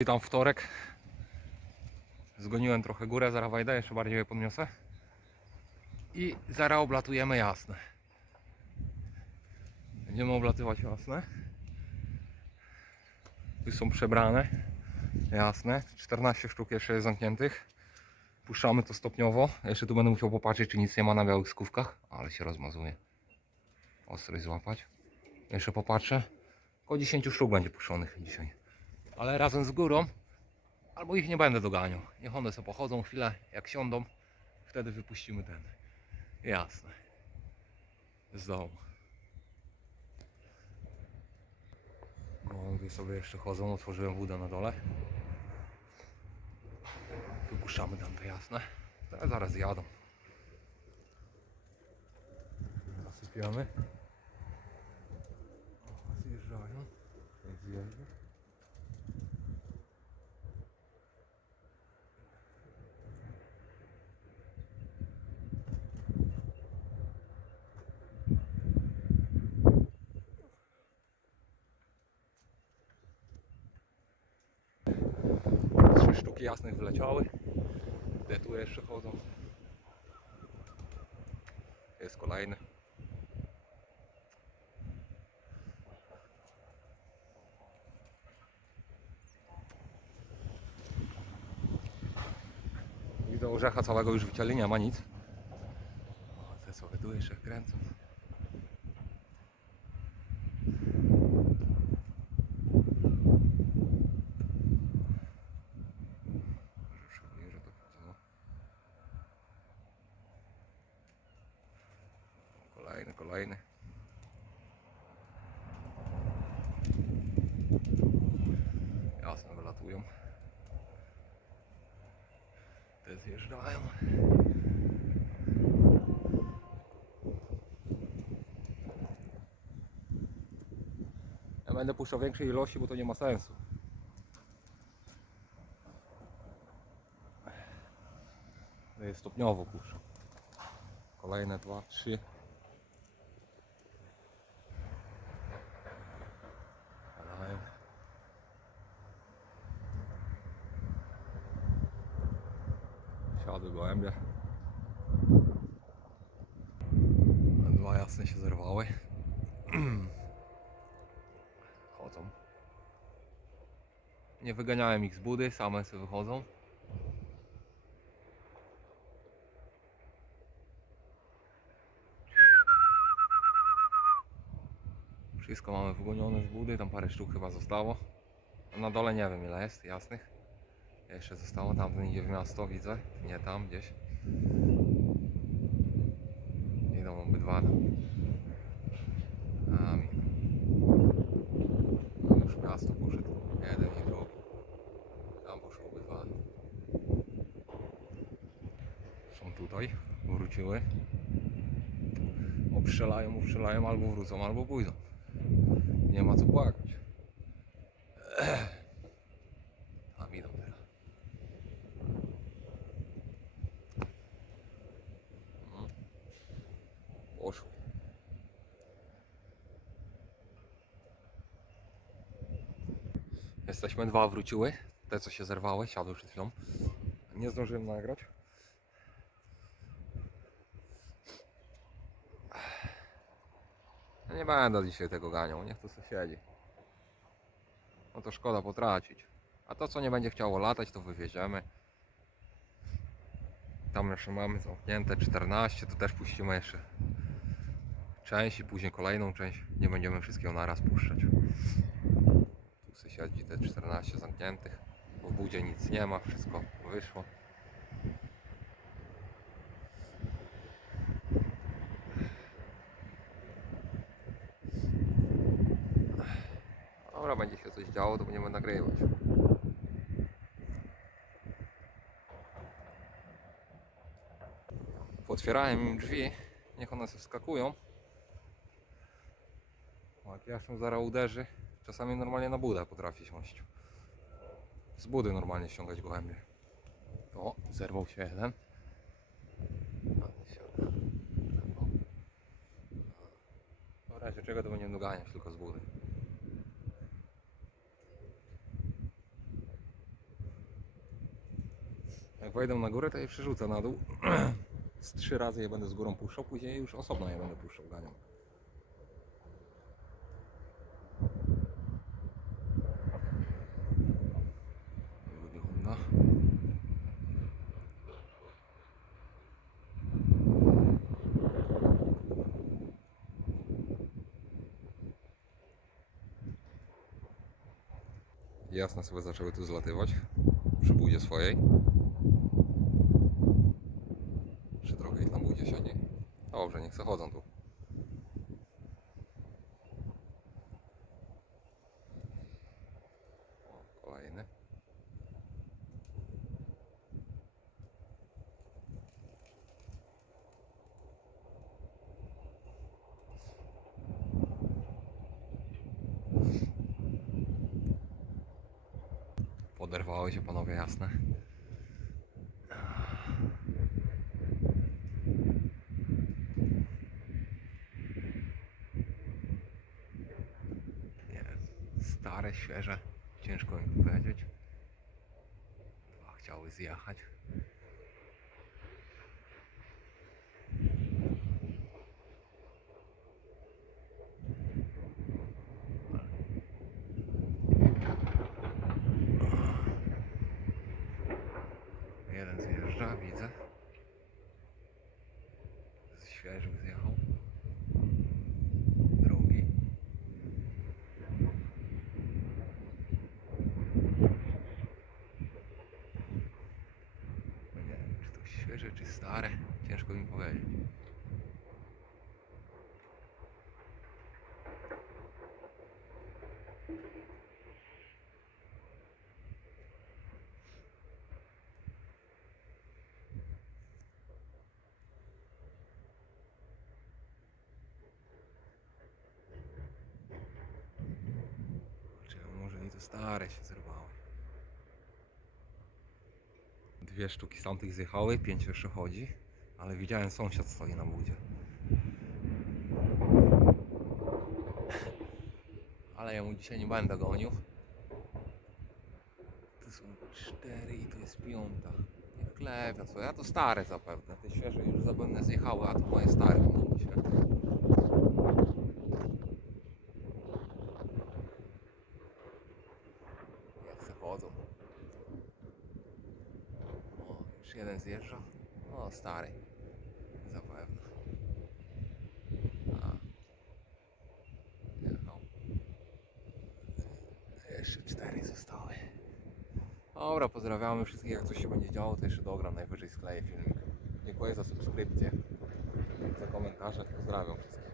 Witam wtorek. Zgoniłem trochę górę, zaraz wejdę, jeszcze bardziej je podniosę. I zaraz oblatujemy jasne. Będziemy oblatywać jasne. Tu są przebrane. Jasne. 14 sztuk jeszcze jest zamkniętych. Puszczamy to stopniowo. Jeszcze tu będę musiał popatrzeć, czy nic nie ma na białych skówkach. Ale się rozmazuje. Ostrość złapać. Jeszcze popatrzę. Około 10 sztuk będzie puszczonych dzisiaj ale razem z górą, albo ich nie będę doganiał. Niech one sobie pochodzą chwilę, jak siądą, wtedy wypuścimy ten. Jasne. Z domu. Gołębie sobie jeszcze chodzą, otworzyłem wódę na dole. Wypuszczamy tam te jasne. Te zaraz jadą. Zasypiamy. O, Zjeżdżają. Sztuki jasnych wyleciały. Te tu jeszcze chodzą. Jest kolejny. Do orzecha całego już wycięli, nie ma nic. O, te sobie tu jeszcze kręcą. Może przybliżę to co? Kolejny. Jasno, wylatują. Te zjeżdżają. Ja będę puszczał większej ilości, bo to nie ma sensu. Jest stopniowo puszczam. Kolejne dwa, trzy. Siadły gołębie. Dwa jasne się zerwały. Chodzą. Nie wyganiałem ich z budy, same sobie wychodzą. Wszystko mamy wygonione z budy, tam parę sztuk chyba zostało. Na dole nie wiem ile jest, jasnych. Jeszcze zostało, tamten idzie w miasto, widzę. Nie tam, gdzieś. Idą obydwa tam. Już w miasto poszedł. Jeden i drugi. Tam poszło obydwa. Są tutaj, wróciły. Obstrzelają, obstrzelają, albo wrócą, albo pójdą. Nie ma co płakać. Tam idą teraz. Mm. Poszły. Jesteśmy, dwa wróciły. Te co się zerwały, siadły przed chwilą. Nie zdążyłem nagrać. Nie będę dzisiaj tego ganiał, niech to sobie siedzi. No to szkoda potracić. A to co nie będzie chciało latać, to wywieziemy. Tam jeszcze mamy zamknięte 14, to też puścimy jeszcze część i później kolejną część. Nie będziemy wszystkiego naraz puszczać. Tu sobie siedzi te 14 zamkniętych. W budzie nic nie ma, wszystko wyszło. Dobra, będzie się coś działo, to będziemy nagrywać. Otwierałem im drzwi, niech one sobie wskakują. Jak jaszczur zaraz uderzy, czasami normalnie na budę potrafi siąść. Z budy normalnie ściągać gołębie. O, zerwał się jeden. W razie czego to będziemy doganiać tylko z budy. Jak wejdę na górę, to je przerzucę na dół. Z trzy razy je będę z górą puszczał, później już osobno je będę puszczał ganią. Jasne sobie zaczęły tu zlatywać przy budzie swojej. Czy trochę ich na budzie siedzi. Dobrze, niech se chodzą tu. O, kolejny. Poderwały się panowie jasne. Nie, stare, świeże. Ciężko mi powiedzieć. Dwa chciały zjechać. Jeden zjeżdża, widzę. Z świeżych zjechał. Drugi. No Nie wiem, czy to świeże, czy stare. Ciężko mi powiedzieć. Czy może i to stare się zerwały. Dwie sztuki z zjechały, pięć jeszcze chodzi, ale widziałem sąsiad stoi na budzie. Ale ja mu dzisiaj nie będę gonił. To są cztery i to jest piąta. Nie klepia co, ja to stare zapewne. Te świeże już zapewne zjechały, a to moje stare. Jak se chodzą. O, już jeden zjeżdża. O, stary. Zapewne. A. Jechał. Jeszcze cztery zostały. Dobra, pozdrawiamy wszystkich. Jak coś się będzie działo, to jeszcze dogram. Najwyżej skleję filmik. Dziękuję za subskrypcję. Za komentarze. Pozdrawiam wszystkich.